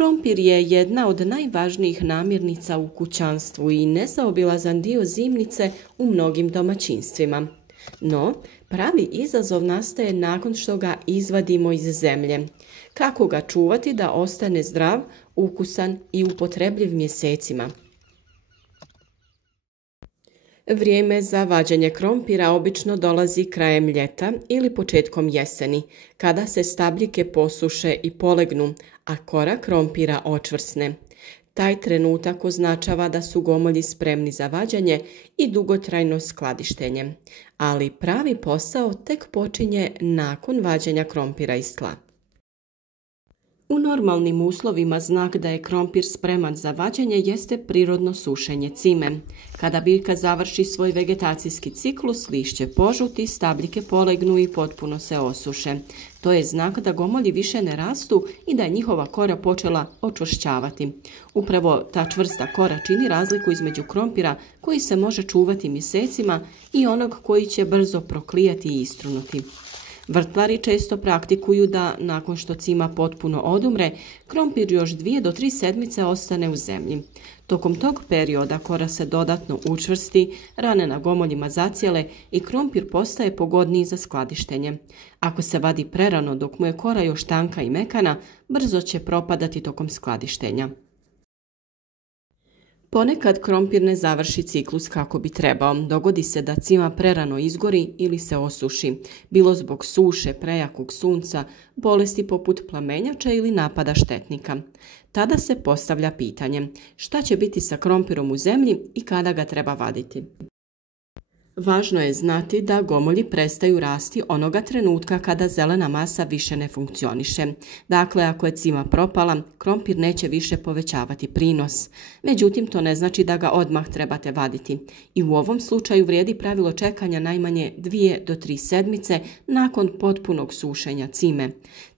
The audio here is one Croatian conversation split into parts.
Krompir je jedna od najvažnijih namirnica u kućanstvu i nezaobilazan dio zimnice u mnogim domaćinstvima. No, pravi izazov nastaje nakon što ga izvadimo iz zemlje. Kako ga čuvati da ostane zdrav, ukusan i upotrebljiv mjesecima? Vrijeme za vađenje krompira obično dolazi krajem ljeta ili početkom jeseni, kada se stabljike posuše i polegnu, a kora krompira očvrsne. Taj trenutak označava da su gomolji spremni za vađenje i dugotrajno skladištenje, ali pravi posao tek počinje nakon vađenja krompira iz tla. U normalnim uslovima znak da je krompir spreman za vađenje jeste prirodno sušenje cime. Kada biljka završi svoj vegetacijski ciklus, lišće požuti, stabljike polegnu i potpuno se osuše. To je znak da gomolji više ne rastu i da je njihova kora počela očvršćavati. Upravo ta čvrsta kora čini razliku između krompira koji se može čuvati mjesecima i onog koji će brzo proklijati i istrunuti. Vrtlari često praktikuju da, nakon što cima potpuno odumre, krompir još 2 do 3 sedmice ostane u zemlji. Tokom tog perioda kora se dodatno učvrsti, rane na gomoljima zacijele i krompir postaje pogodniji za skladištenje. Ako se vadi prerano dok mu je kora još tanka i mekana, brzo će propadati tokom skladištenja. Ponekad krompir ne završi ciklus kako bi trebao. Dogodi se da cima prerano izgori ili se osuši, bilo zbog suše, prejakog sunca, bolesti poput plamenjača ili napada štetnika. Tada se postavlja pitanje šta će biti sa krompirom u zemlji i kada ga treba vaditi. Važno je znati da gomolji prestaju rasti onoga trenutka kada zelena masa više ne funkcioniše. Dakle, ako je cima propala, krompir neće više povećavati prinos. Međutim, to ne znači da ga odmah trebate vaditi. I u ovom slučaju vrijedi pravilo čekanja najmanje 2 do 3 sedmice nakon potpunog sušenja cime.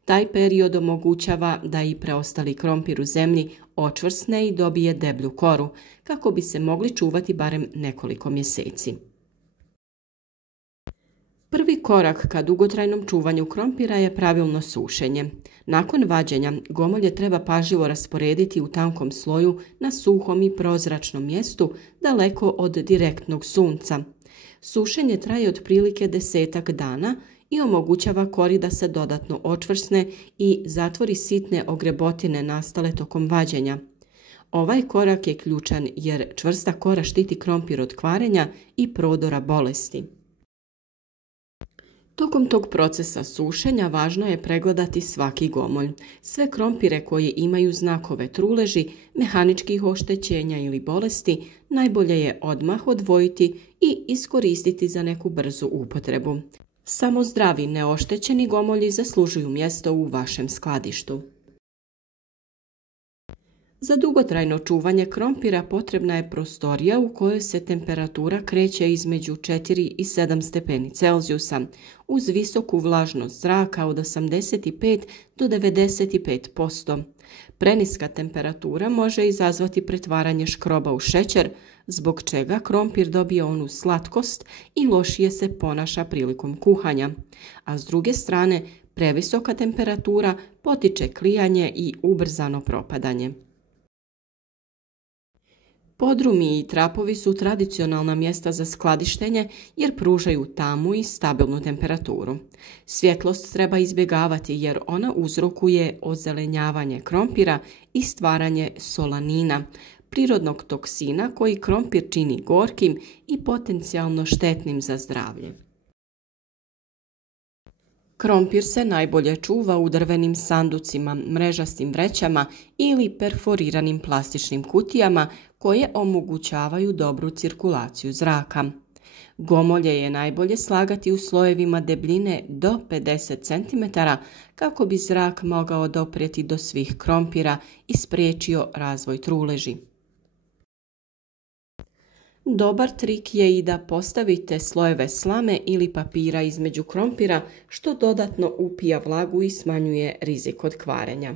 Taj period omogućava da i preostali krompir u zemlji očvrsne i dobije deblju koru, kako bi se mogli čuvati barem nekoliko mjeseci. Prvi korak ka dugotrajnom čuvanju krompira je pravilno sušenje. Nakon vađenja gomolje treba pažljivo rasporediti u tankom sloju na suhom i prozračnom mjestu daleko od direktnog sunca. Sušenje traje otprilike 10 dana i omogućava kori da se dodatno očvrsne i zatvori sitne ogrebotine nastale tokom vađenja. Ovaj korak je ključan jer čvrsta kora štiti krompir od kvarenja i prodora bolesti. Tokom tog procesa sušenja važno je pregledati svaki gomolj. Sve krompire koji imaju znakove truleži, mehaničkih oštećenja ili bolesti najbolje je odmah odvojiti i iskoristiti za neku brzu upotrebu. Samo zdravi, neoštećeni gomolji zaslužuju mjesto u vašem skladištu. Za dugotrajno čuvanje krompira potrebna je prostorija u kojoj se temperatura kreće između 4 i 7 stepeni Celzijusa, uz visoku vlažnost zraka od 85 do 95%. Preniska temperatura može izazvati pretvaranje škroba u šećer, zbog čega krompir dobije onu slatkost i lošije se ponaša prilikom kuhanja. A s druge strane, previsoka temperatura potiče klijanje i ubrzano propadanje. Podrumi i trapovi su tradicionalna mjesta za skladištenje jer pružaju tamu i stabilnu temperaturu. Svjetlost treba izbjegavati jer ona uzrokuje ozelenjavanje krompira i stvaranje solanina, prirodnog toksina koji krompir čini gorkim i potencijalno štetnim za zdravlje. Krompir se najbolje čuva u drvenim sanducima, mrežastim vrećama ili perforiranim plastičnim kutijama koje omogućavaju dobru cirkulaciju zraka. Gomolje je najbolje slagati u slojevima debljine do 50 cm kako bi zrak mogao doprijeti do svih krompira i spriječio razvoj truleži. Dobar trik je i da postavite slojeve slame ili papira između krompira, što dodatno upija vlagu i smanjuje rizik od kvarenja.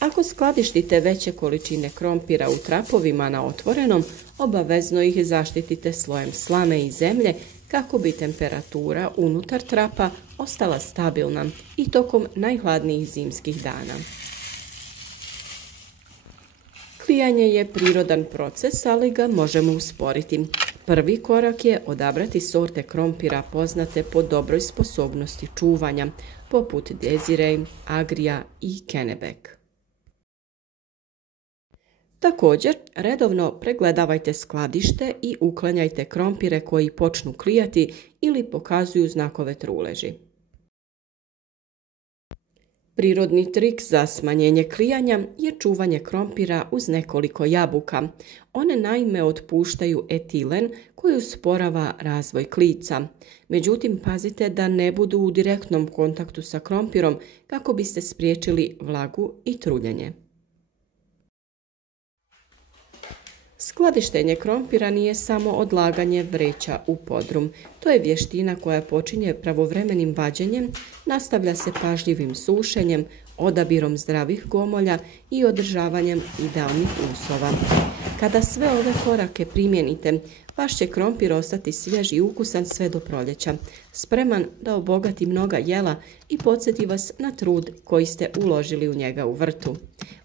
Ako skladištite veće količine krompira u trapovima na otvorenom, obavezno ih zaštitite slojem slame i zemlje kako bi temperatura unutar trapa ostala stabilna i tokom najhladnijih zimskih dana. Klijanje je prirodan proces, ali ga možemo usporiti. Prvi korak je odabrati sorte krompira poznate po dobroj sposobnosti čuvanja, poput Desiree, Agria i Kennebec. Također, redovno pregledavajte skladište i uklanjajte krompire koji počnu klijati ili pokazuju znakove truleži. Prirodni trik za smanjenje klijanja je čuvanje krompira uz nekoliko jabuka. One naime otpuštaju etilen koji usporava razvoj klica. Međutim, pazite da ne budu u direktnom kontaktu sa krompirom kako biste spriječili vlagu i truljenje. Skladištenje krompira nije samo odlaganje vreća u podrum. To je vještina koja počinje pravovremenim vađenjem, nastavlja se pažljivim sušenjem, odabirom zdravih gomolja i održavanjem idealnih uslova. Kada sve ove korake primijenite, vaš će krompir ostati svjež i ukusan sve do proljeća, spreman da obogati mnoga jela i podsjeti vas na trud koji ste uložili u njega u vrtu.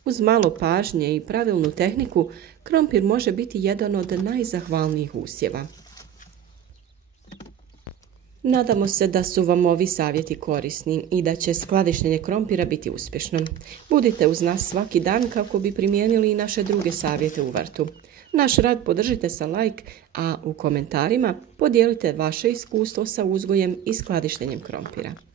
Uz malo pažnje i pravilnu tehniku, krompir može biti jedan od najzahvalnijih usjeva. Nadamo se da su vam ovi savjeti korisni i da će skladištenje krompira biti uspješno. Budite uz nas svaki dan kako bi primijenili i naše druge savjete u vrtu. Naš rad podržite sa like, a u komentarima podijelite vaše iskustvo sa uzgojem i skladištenjem krompira.